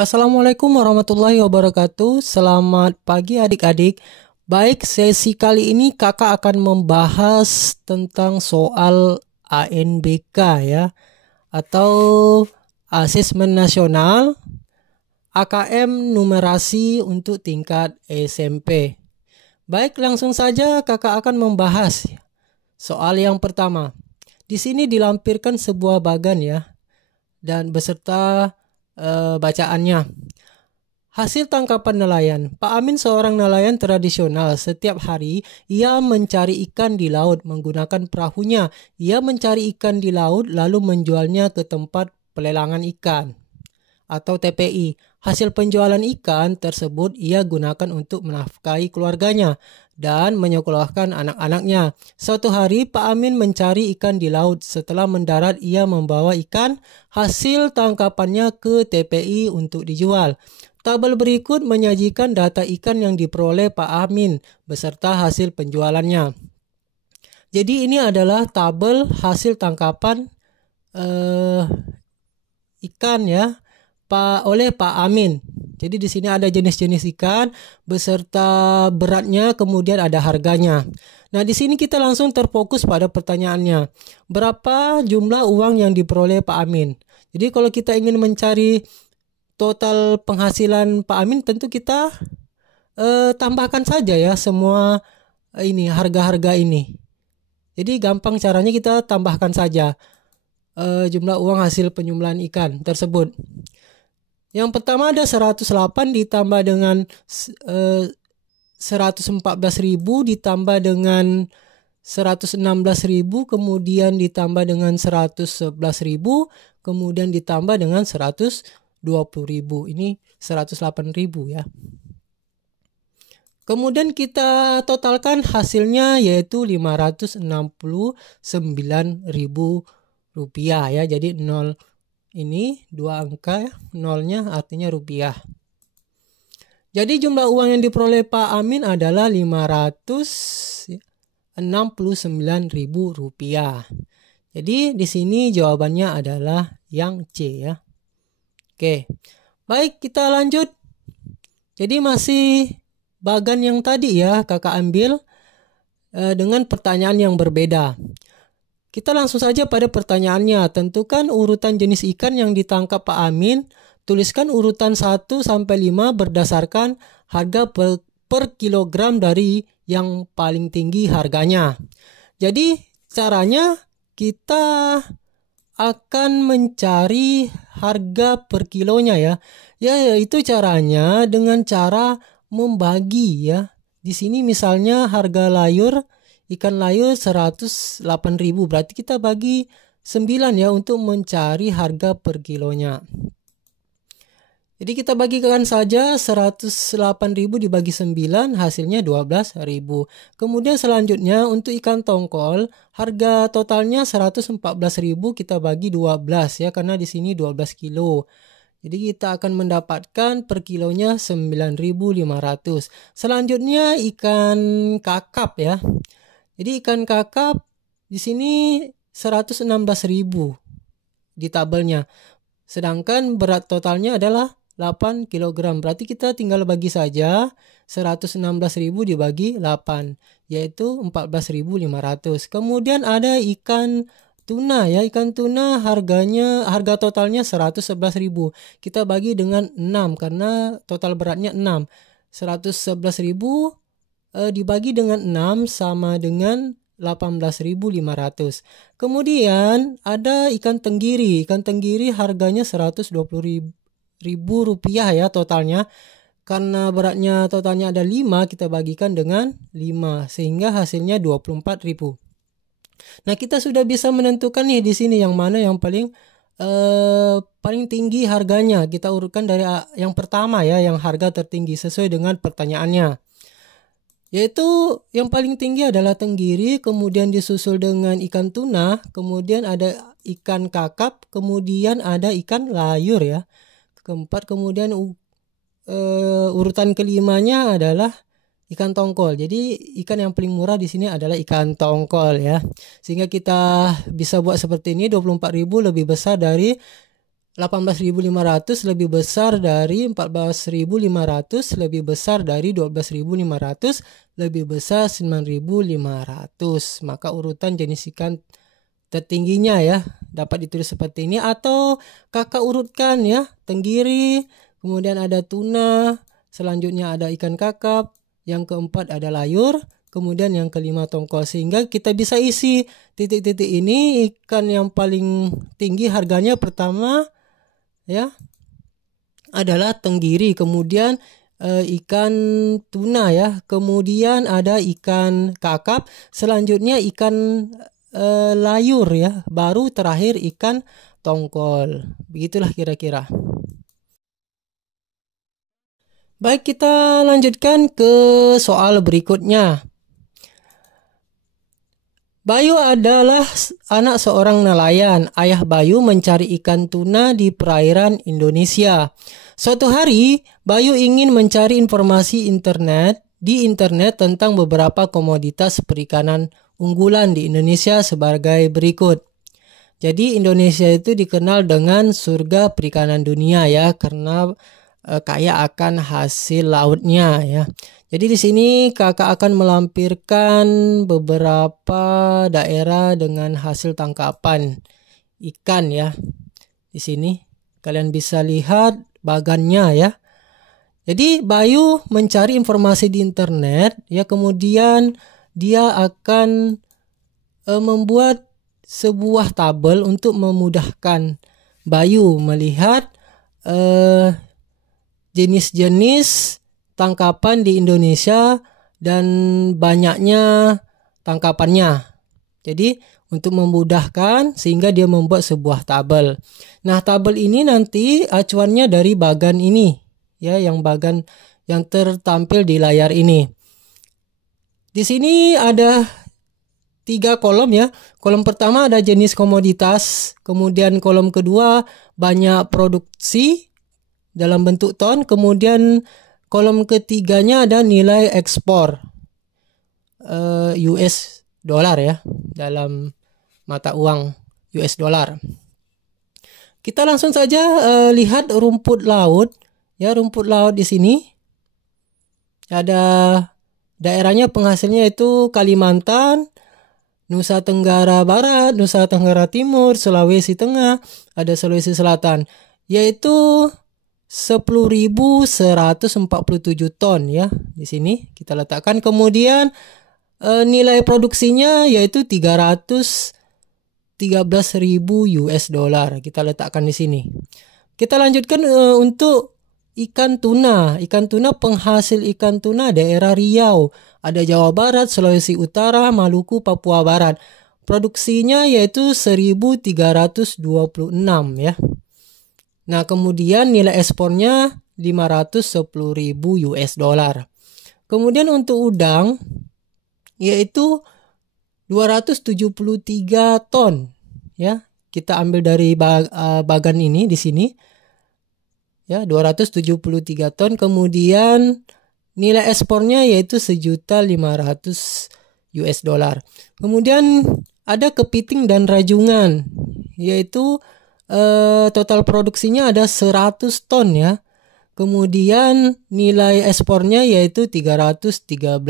Assalamualaikum warahmatullahi wabarakatuh. Selamat pagi adik-adik. Baik, sesi kali ini kakak akan membahas tentang soal ANBK ya, atau Asesmen Nasional AKM Numerasi untuk tingkat SMP. Baik, langsung saja kakak akan membahas soal yang pertama. Di sini dilampirkan sebuah bagan ya, dan beserta bacaannya. Hasil tangkapan nelayan. Pak Amin seorang nelayan tradisional. Setiap hari ia mencari ikan di laut menggunakan perahunya. Ia mencari ikan di laut lalu menjualnya ke tempat pelelangan ikan atau TPI. Hasil penjualan ikan tersebut ia gunakan untuk menafkahi keluarganya dan menyekolahkan anak-anaknya. Suatu hari Pak Amin mencari ikan di laut. Setelah mendarat ia membawa ikan hasil tangkapannya ke TPI untuk dijual. Tabel berikut menyajikan data ikan yang diperoleh Pak Amin beserta hasil penjualannya. Jadi ini adalah tabel hasil tangkapan ikan ya oleh Pak Amin. Jadi di sini ada jenis-jenis ikan beserta beratnya, kemudian ada harganya. Nah, di sini kita langsung terfokus pada pertanyaannya. Berapa jumlah uang yang diperoleh Pak Amin? Jadi kalau kita ingin mencari total penghasilan Pak Amin, tentu kita tambahkan saja ya semua ini harga-harga ini. Jadi gampang caranya, kita tambahkan saja jumlah uang hasil penyembelihan ikan tersebut. Yang pertama ada 108 ditambah dengan 114.000 ditambah dengan 116.000, kemudian ditambah dengan 111.000, kemudian ditambah dengan 120.000. Ini 108.000 ya. Kemudian kita totalkan hasilnya yaitu 569.000 rupiah ya. Jadi 0 ini 2 angka ya, nolnya artinya rupiah. Jadi jumlah uang yang diperoleh Pak Amin adalah 569.000 rupiah. Jadi di sini jawabannya adalah yang C ya. Oke, baik, kita lanjut. Jadi masih bagan yang tadi ya kakak ambil dengan pertanyaan yang berbeda. Kita langsung saja pada pertanyaannya. Tentukan urutan jenis ikan yang ditangkap Pak Amin. Tuliskan urutan 1 sampai 5 berdasarkan harga per kilogram dari yang paling tinggi harganya. Jadi caranya kita akan mencari harga per kilonya ya. Yaitu caranya dengan cara membagi ya. Di sini misalnya harga ikan layur 108.000, berarti kita bagi 9 ya untuk mencari harga per kilonya. Jadi kita bagikan saja 108.000 dibagi 9, hasilnya 12.000. Kemudian selanjutnya untuk ikan tongkol, harga totalnya 114.000, kita bagi 12 ya, karena di sini 12 kilo. Jadi kita akan mendapatkan per kilonya 9.500. Selanjutnya ikan kakap ya. Jadi ikan kakap di sini 116.000 di tabelnya. Sedangkan berat totalnya adalah 8 kg. Berarti kita tinggal bagi saja 116.000 dibagi 8, yaitu 14.500. Kemudian ada ikan tuna ya. Ikan tuna harga totalnya 111.000. Kita bagi dengan 6 karena total beratnya 6. 111.000 dibagi dengan 6 sama dengan 18.500. Kemudian ada ikan tenggiri. Ikan tenggiri harganya 120.000 rupiah ya totalnya. Karena beratnya totalnya ada 5, kita bagikan dengan 5 sehingga hasilnya 24.000. Nah, kita sudah bisa menentukan nih di sini yang mana yang paling tinggi harganya. Kita urutkan dari yang pertama ya, yang harga tertinggi sesuai dengan pertanyaannya. Yaitu yang paling tinggi adalah tenggiri, kemudian disusul dengan ikan tuna, kemudian ada ikan kakap, kemudian ada ikan layur ya. Keempat, kemudian urutan kelimanya adalah ikan tongkol. Jadi ikan yang paling murah di sini adalah ikan tongkol ya. Sehingga kita bisa buat seperti ini, 24.000 lebih besar dari 18.500 lebih besar dari 14.500 lebih besar dari 12.500 lebih besar 9.500. Maka urutan jenis ikan tertingginya ya dapat ditulis seperti ini, atau kakak urutkan ya, tenggiri, kemudian ada tuna, selanjutnya ada ikan kakap, yang keempat ada layur, kemudian yang kelima tongkol, sehingga kita bisa isi titik-titik ini. Ikan yang paling tinggi harganya pertama ya adalah tenggiri, kemudian ikan tuna ya, kemudian ada ikan kakap, selanjutnya ikan layur ya, baru terakhir ikan tongkol. Begitulah kira-kira. Baik, kita lanjutkan ke soal berikutnya. Bayu adalah anak seorang nelayan. Ayah Bayu mencari ikan tuna di perairan Indonesia. Suatu hari, Bayu ingin mencari informasi di internet tentang beberapa komoditas perikanan unggulan di Indonesia sebagai berikut. Jadi Indonesia itu dikenal dengan surga perikanan dunia ya, karena kaya akan hasil lautnya ya. Jadi di sini kakak akan melampirkan beberapa daerah dengan hasil tangkapan ikan ya. Di sini kalian bisa lihat bagannya ya. Jadi Bayu mencari informasi di internet ya, kemudian dia akan membuat sebuah tabel untuk memudahkan Bayu melihat jenis-jenis tangkapan di Indonesia dan banyaknya tangkapannya. Jadi untuk memudahkan sehingga dia membuat sebuah tabel. Nah, tabel ini nanti acuannya dari bagan ini ya, yang bagan yang tertampil di layar ini. Di sini ada 3 kolom ya. Kolom pertama ada jenis komoditas, kemudian kolom kedua banyak produksi dalam bentuk ton, kemudian kolom ketiganya ada nilai ekspor US dollar ya, dalam mata uang US dollar. Kita langsung saja lihat rumput laut ya. Rumput laut di sini ada daerahnya, penghasilnya itu Kalimantan, Nusa Tenggara Barat, Nusa Tenggara Timur, Sulawesi Tengah, ada Sulawesi Selatan, yaitu 10.147 ton ya. Di sini kita letakkan. Kemudian nilai produksinya yaitu 313.000 US dollar. Kita letakkan di sini. Kita lanjutkan untuk ikan tuna. Ikan tuna, penghasil ikan tuna daerah Riau, ada Jawa Barat, Sulawesi Utara, Maluku, Papua Barat. Produksinya yaitu 1.326 ya. Nah, kemudian nilai ekspornya 510.000 US dollar. Kemudian untuk udang yaitu 273 ton ya. Kita ambil dari bagan ini di sini. Ya, 273 ton. Kemudian nilai ekspornya yaitu 1.500.000 US dollar. Kemudian ada kepiting dan rajungan, yaitu total produksinya ada 100 ton ya. Kemudian nilai ekspornya yaitu 313.000.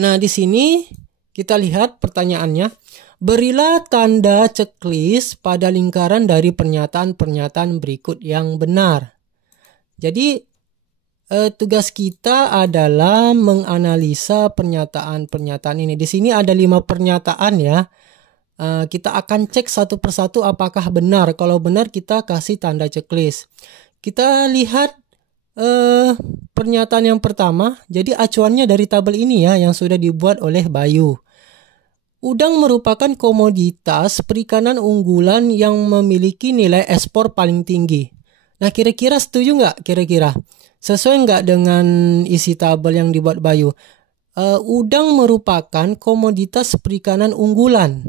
Nah, di sini kita lihat pertanyaannya. Berilah tanda checklist pada lingkaran dari pernyataan-pernyataan berikut yang benar. Jadi tugas kita adalah menganalisa pernyataan-pernyataan ini. Di sini ada 5 pernyataan ya. Kita akan cek satu persatu apakah benar. Kalau benar kita kasih tanda checklist. Kita lihat pernyataan yang pertama. Jadi acuannya dari tabel ini ya, yang sudah dibuat oleh Bayu. Udang merupakan komoditas perikanan unggulan yang memiliki nilai ekspor paling tinggi. Nah, kira-kira setuju nggak? Kira-kira sesuai nggak dengan isi tabel yang dibuat Bayu? Udang merupakan komoditas perikanan unggulan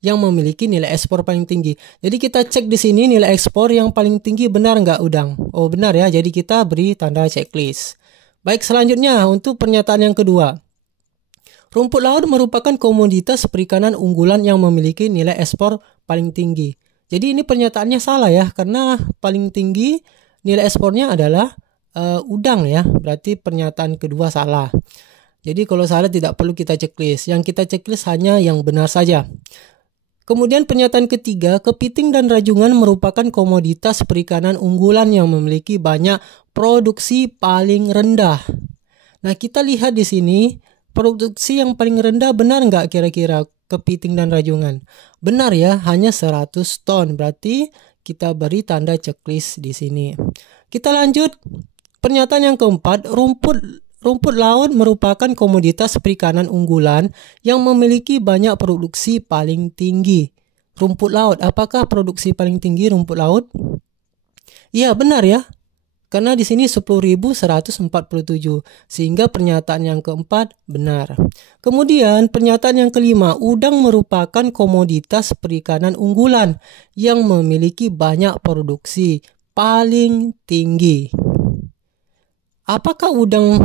yang memiliki nilai ekspor paling tinggi. Jadi kita cek di sini nilai ekspor yang paling tinggi, benar nggak udang? Oh, benar ya. Jadi kita beri tanda checklist. Baik, selanjutnya untuk pernyataan yang kedua. Rumput laut merupakan komoditas perikanan unggulan yang memiliki nilai ekspor paling tinggi. Jadi ini pernyataannya salah ya, karena paling tinggi nilai ekspornya adalah udang ya. Berarti pernyataan kedua salah. Jadi kalau salah tidak perlu kita checklist. Yang kita checklist hanya yang benar saja. Kemudian pernyataan ketiga, kepiting dan rajungan merupakan komoditas perikanan unggulan yang memiliki banyak produksi paling rendah. Nah, kita lihat di sini, produksi yang paling rendah benar nggak kira-kira kepiting dan rajungan? Benar ya, hanya 100 ton. Berarti kita beri tanda checklist di sini. Kita lanjut. Pernyataan yang keempat, rumput laut merupakan komoditas perikanan unggulan yang memiliki banyak produksi paling tinggi. Rumput laut, apakah produksi paling tinggi rumput laut? Iya, benar ya. Karena di sini 10.147, sehingga pernyataan yang keempat benar. Kemudian pernyataan yang kelima, udang merupakan komoditas perikanan unggulan yang memiliki banyak produksi paling tinggi. Apakah udang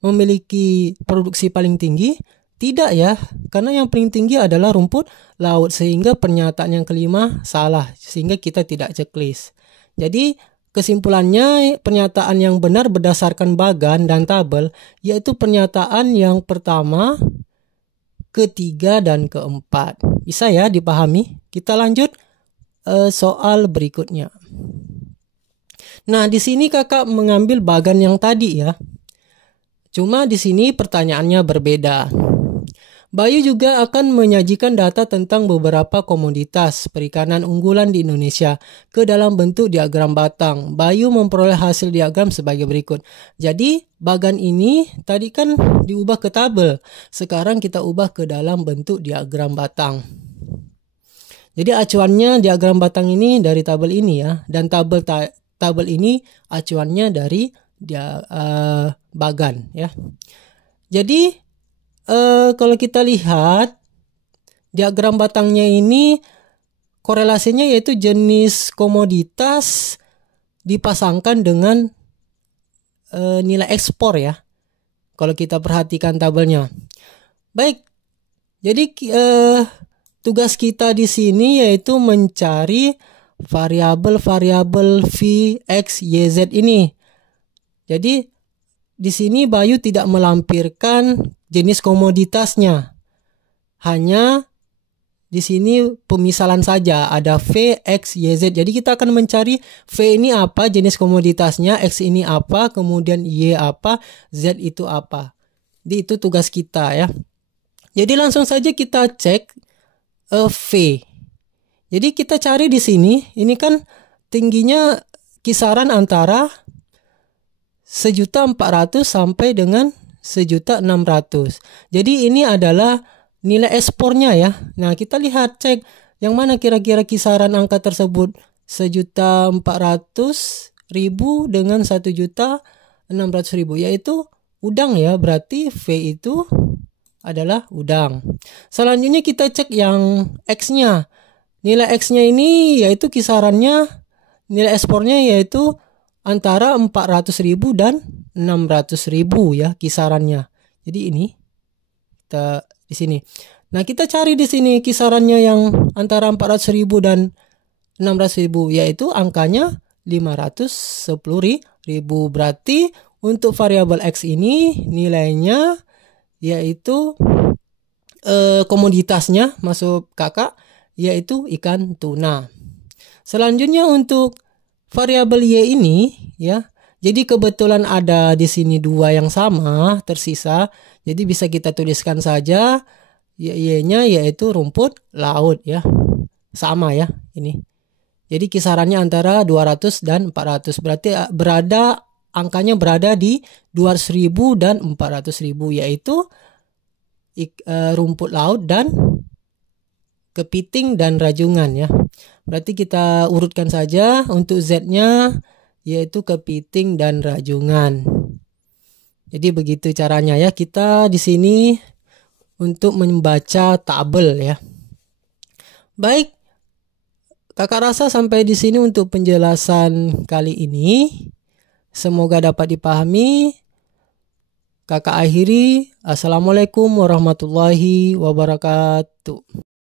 memiliki produksi paling tinggi? Tidak ya, karena yang paling tinggi adalah rumput laut, sehingga pernyataan yang kelima salah, sehingga kita tidak checklist. Jadi kesimpulannya, pernyataan yang benar berdasarkan bagan dan tabel, yaitu pernyataan yang pertama, ketiga, dan keempat. Bisa ya dipahami? Kita lanjut soal berikutnya. Nah, di sini kakak mengambil bagan yang tadi ya. Cuma di sini pertanyaannya berbeda. Bayu juga akan menyajikan data tentang beberapa komoditas perikanan unggulan di Indonesia ke dalam bentuk diagram batang. Bayu memperoleh hasil diagram sebagai berikut. Jadi, bagan ini tadi kan diubah ke tabel. Sekarang kita ubah ke dalam bentuk diagram batang. Jadi acuannya diagram batang ini dari tabel ini ya. Dan tabel ini acuannya dari bagan ya. Jadi kalau kita lihat diagram batangnya ini korelasinya yaitu jenis komoditas dipasangkan dengan nilai ekspor ya. Kalau kita perhatikan tabelnya. Baik. Jadi tugas kita di sini yaitu mencari variabel V, X, Y, Z ini. Jadi di sini Bayu tidak melampirkan jenis komoditasnya. Hanya di sini pemisalan saja, ada V, X, Y, Z. Jadi kita akan mencari V ini apa jenis komoditasnya, X ini apa, kemudian Y apa, Z itu apa. Jadi itu tugas kita ya. Jadi langsung saja kita cek V. Jadi kita cari di sini, ini kan tingginya kisaran antara 1.400.000 sampai dengan 1.600.000. Jadi ini adalah nilai ekspornya ya. Nah, kita lihat cek yang mana kira-kira kisaran angka tersebut, 1.400.000 dengan 1.600.000, yaitu udang ya. Berarti V itu adalah udang. Selanjutnya kita cek yang X-nya. Nilai X-nya ini yaitu kisarannya, nilai ekspornya yaitu antara 400.000 dan 600.000 ya kisarannya. Jadi ini kita di sini. Nah, kita cari di sini kisarannya yang antara 400.000 dan 600.000, yaitu angkanya 510.000. Berarti untuk variabel X ini nilainya yaitu komoditasnya masuk kakak, yaitu ikan tuna. Selanjutnya untuk variabel Y ini ya. Jadi kebetulan ada di sini dua yang sama tersisa. Jadi bisa kita tuliskan saja Y-nya yaitu rumput laut ya. Sama ya ini. Jadi kisarannya antara 200 dan 400. Berarti angkanya berada di 200.000 dan 400.000, yaitu rumput laut dan kepiting dan rajungan ya. Berarti kita urutkan saja untuk Z-nya yaitu kepiting dan rajungan. Jadi begitu caranya ya, kita di sini untuk membaca tabel ya. Baik, kakak rasa sampai di sini untuk penjelasan kali ini. Semoga dapat dipahami. Kakak akhiri, Assalamualaikum warahmatullahi wabarakatuh.